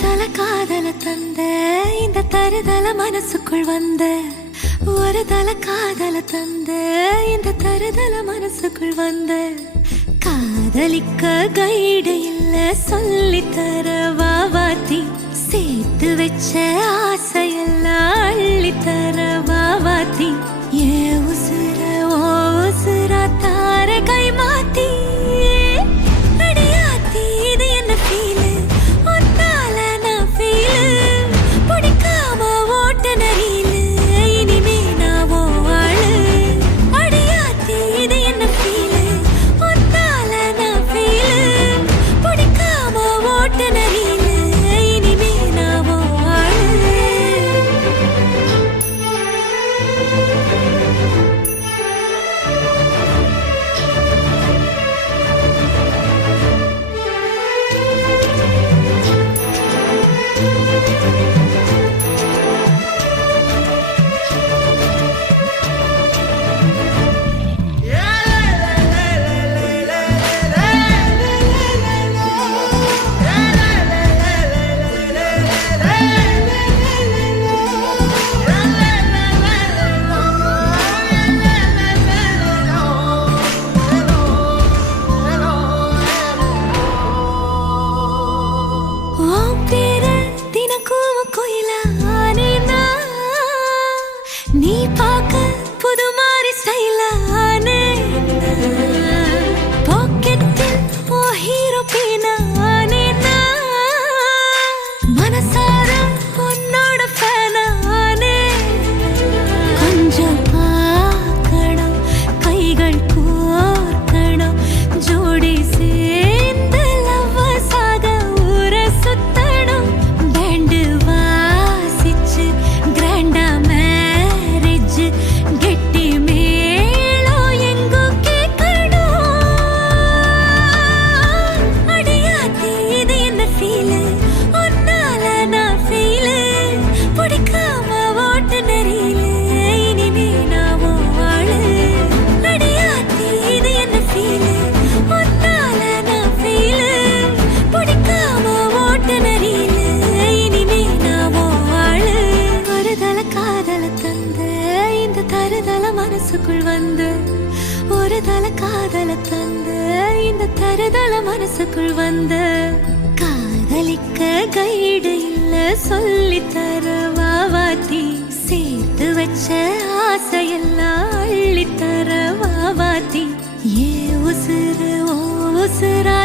தல காதல தந்த இந்த தருதல மனசுக்குள் வந்த ஒரு தல காதல தந்த இந்த தருதல மனசுக்குள் வந்த காதலிக்க கைடு இல்ல சொல்லி தர வாவாத்தி சேர்த்து வச்ச ஆசையெல்லாம் அள்ளி தர வாவாத்தி ஏ உசுர ஓ உசுரா தார கை மாத்தி அடியாத்தி இது என்ன ஃபீல் நீ பாக்க புது மாறி ஸ்டைலானே பாக்கெட்டில் ஓ ஹீரோ பீனானே மனசார உன்னோட ஃபேனானே கொஞ்சம் பார்க்கணும் கைகள் கோர்க்கணும் ஜோடி சேர்ந்து லவ்வர்ஸாக ஊரை சுத்தணும் பேண்டு வாசிச்சு கிராண்டா கெட்டி மேளம் எங்கோ கேட்கணும் அடியாத்தி இது என்ன ஃபீல் உன்னால நான் ஃபீல் பிடிக்காம ஓட்டு நெறியில இனிமே நான் வாழு அடியாத்தி இது என்ன ஃபீல் உன்னால நான் ஃபீல் பிடிக்காம ஓட்டு நெறியில இனிமே நான் வாழு ஒரு தல காதல தந்த இந்த தருதல மனசுக்குள் வந்து ஒரு தல காதல தந்த இந்த தருதல மனசுக்குள் வந்து காதலிக்க கைடு இல்ல சொல்லி தர வாவாத்தி சேர்த்து வச்ச ஆசையெல்லாம் அள்ளி தர வாவாத்தி ஏ உசுர ஓ உசுரா